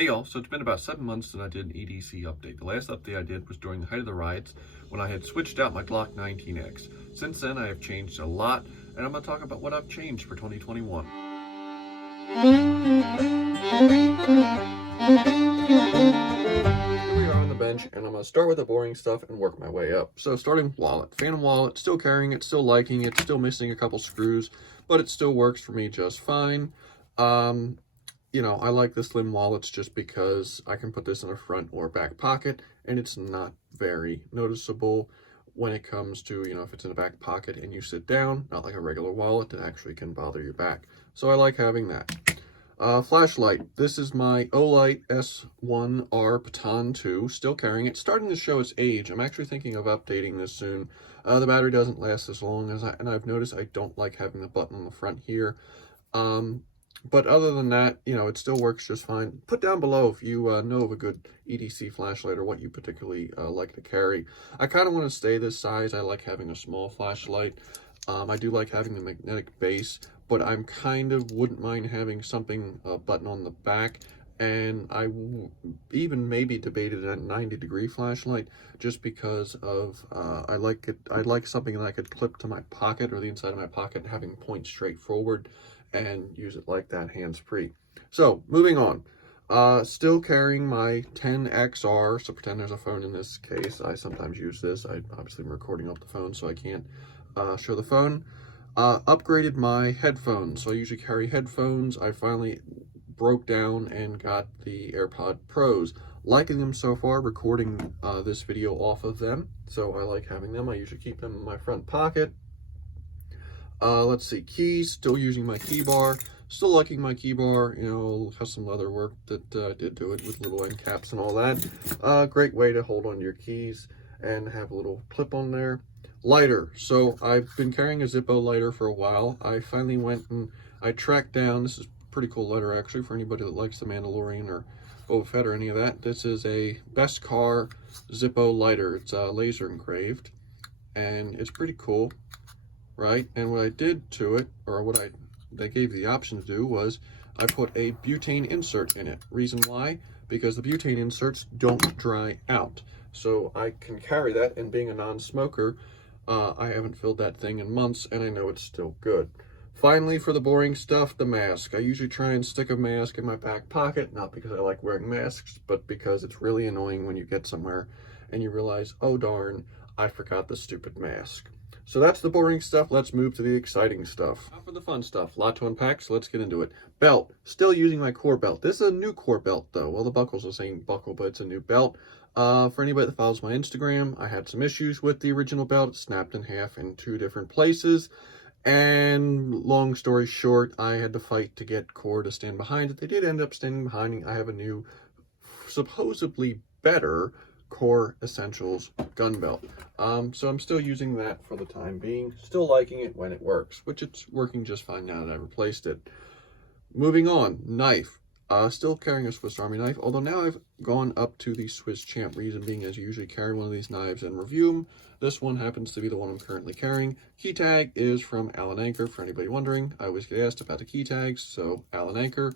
Hey y'all, so it's been about 7 months since I did an EDC update. The last update I did was during the height of the riots when I had switched out my Glock 19X. Since then I have changed a lot, and I'm going to talk about what I've changed for 2021. Here we are on the bench, and I'm going to start with the boring stuff and work my way up. So starting with wallet. Phantom wallet, still carrying it, still liking it, still missing a couple screws, but it still works for me just fine. You know, I like the slim wallets just because I can put this in a front or back pocket, and it's not very noticeable when it comes to, you know, if it's in a back pocket and you sit down, not like a regular wallet that actually can bother your back. So I like having that. Flashlight. This is my Olight S1R Baton 2, still carrying it, starting to show its age. I'm actually thinking of updating this soon. The battery doesn't last as long as and I've noticed I don't like having the button on the front here. But other than that, you know, it still works just fine. Put down below if you know of a good EDC flashlight or what you particularly like to carry. I kind of want to stay this size. I like having a small flashlight. I do like having the magnetic base, but I'm kind of wouldn't mind having something, a button on the back. And I even maybe debated a 90-degree flashlight just because of, I like something that I could clip to my pocket or the inside of my pocket, having point straight forward and use it like that, hands-free. So moving on, still carrying my 10XR, so pretend there's a phone in this case. I sometimes use this. I obviously am recording off the phone, so I can't show the phone. Upgraded my headphones, so I usually carry headphones. I finally broke down and got the AirPod Pros. Liking them so far, recording this video off of them, so I like having them. I usually keep them in my front pocket. Let's see, keys, still using my key bar, still liking my key bar, you know, has some leather work that I did to it with little end caps and all that. Great way to hold on to your keys and have a little clip on there. Lighter, so I've been carrying a Zippo lighter for a while. I finally went and I tracked down, this is a pretty cool lighter actually for anybody that likes The Mandalorian or Boba Fett or any of that. This is a Best Car Zippo lighter. It's laser engraved and it's pretty cool. Right, and what I did to it, or what they gave the option to do, was I put a butane insert in it. Reason why? Because the butane inserts don't dry out. So I can carry that, and being a non-smoker, I haven't filled that thing in months, and I know it's still good. Finally, for the boring stuff, the mask. I usually try and stick a mask in my back pocket, not because I like wearing masks, but because it's really annoying when you get somewhere and you realize, oh darn, I forgot the stupid mask. So that's the boring stuff. Let's move to the exciting stuff. Now for the fun stuff. A lot to unpack, so let's get into it. Belt. Still using my core belt. This is a new core belt, though. Well, the buckle's the same buckle, but it's a new belt. For anybody that follows my Instagram, I had some issues with the original belt. It snapped in half in 2 different places. And long story short, I had to fight to get core to stand behind it. They did end up standing behind it. I have a new, supposedly better Core Essentials gun belt. So I'm still using that for the time being, still liking it when it works, which it's working just fine now that I replaced it. Moving on, knife. Still carrying a Swiss Army knife, although now I've gone up to the Swiss Champ, reason being as you usually carry one of these knives and review them. This one happens to be the one I'm currently carrying. Key tag is from Allen Anchor, for anybody wondering. I always get asked about the key tags, so Allen Anchor.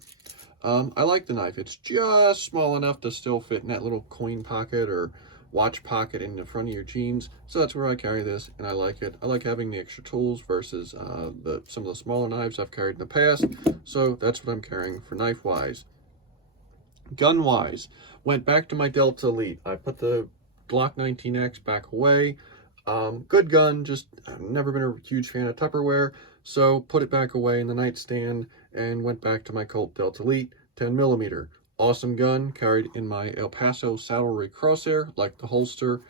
I like the knife. It's just small enough to still fit in that little coin pocket or watch pocket in the front of your jeans. So that's where I carry this, and I like it. I like having the extra tools versus some of the smaller knives I've carried in the past. So that's what I'm carrying for knife-wise. Gun-wise, went back to my Delta Elite. I put the Glock 19X back away. Good gun, just I've never been a huge fan of Tupperware, so put it back away in the nightstand and went back to my Colt Delta Elite 10mm. Awesome gun, carried in my El Paso Saddlery Crosshair, like the holster,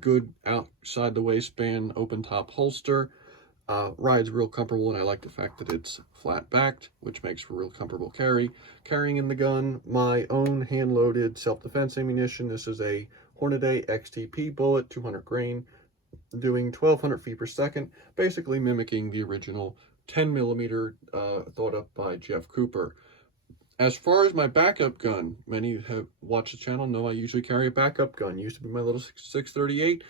good outside the waistband, open top holster. Rides real comfortable, and I like the fact that it's flat backed, which makes for real comfortable carry. Carrying in the gun, my own hand-loaded self-defense ammunition. This is a Hornady XTP bullet, 200 grain, doing 1,200 feet per second, basically mimicking the original 10mm thought up by Jeff Cooper. As far as my backup gun, many who have watched the channel know I usually carry a backup gun. Used to be my little 638.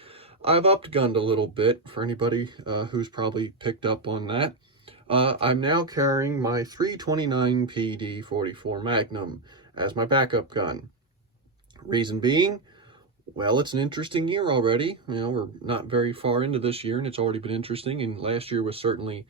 I've upgunned a little bit for anybody who's probably picked up on that. I'm now carrying my 329 PD 44 Magnum. as my backup gun. Reason being, well, it's an interesting year already. You know, we're not very far into this year, and it's already been interesting, and last year was certainly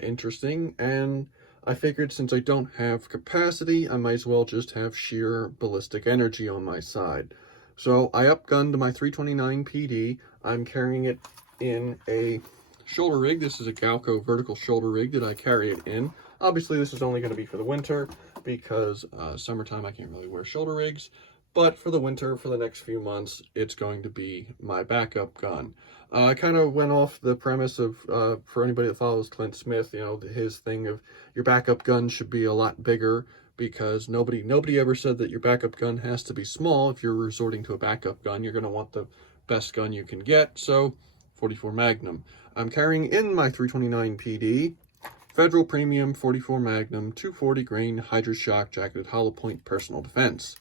interesting, and I figured since I don't have capacity, I might as well just have sheer ballistic energy on my side. So I upgunned my 329 PD. I'm carrying it in a shoulder rig. This is a Galco vertical shoulder rig that I carry it in. Obviously, this is only going to be for the winter because summertime I can't really wear shoulder rigs. But for the winter, for the next few months, it's going to be my backup gun. I kind of went off the premise of, for anybody that follows Clint Smith, you know, his thing of your backup gun should be a lot bigger, because nobody ever said that your backup gun has to be small. If you're resorting to a backup gun, you're going to want the best gun you can get. So 44 Magnum. I'm carrying in my 329 PD, Federal Premium 44 Magnum, 240 grain Hydra-Shock jacketed hollow point personal defense.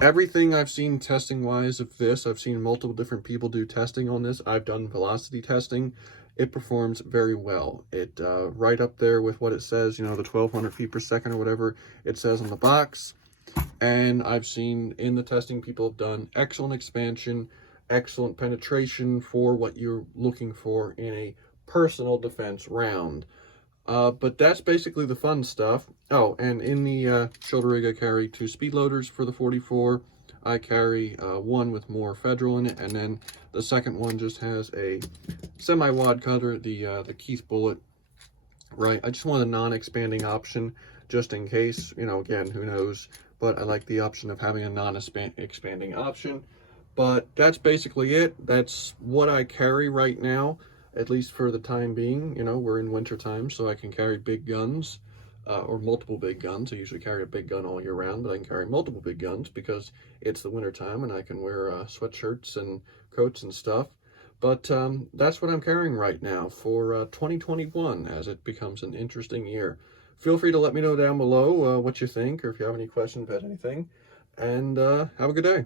Everything I've seen testing-wise of this, I've seen multiple different people do testing on this. I've done velocity testing. It performs very well. It right up there with what it says, you know, the 1,200 feet per second or whatever it says on the box. And I've seen in the testing people have done excellent expansion, excellent penetration for what you're looking for in a personal defense round. But that's basically the fun stuff. Oh, and in the shoulder rig, I carry 2 speed loaders for the 44. I carry one with more Federal in it, and then the second one just has a semi-wad cutter, the Keith Bullet. Right, I just want a non-expanding option, just in case, you know, again, who knows, but I like the option of having a non-expanding option. But that's basically it. That's what I carry right now, at least for the time being. You know, we're in winter time, so I can carry big guns, or multiple big guns. I usually carry a big gun all year round, but I can carry multiple big guns because it's the winter time and I can wear sweatshirts and coats and stuff. But that's what I'm carrying right now for 2021, as it becomes an interesting year. Feel free to let me know down below what you think, or if you have any questions about anything, and have a good day.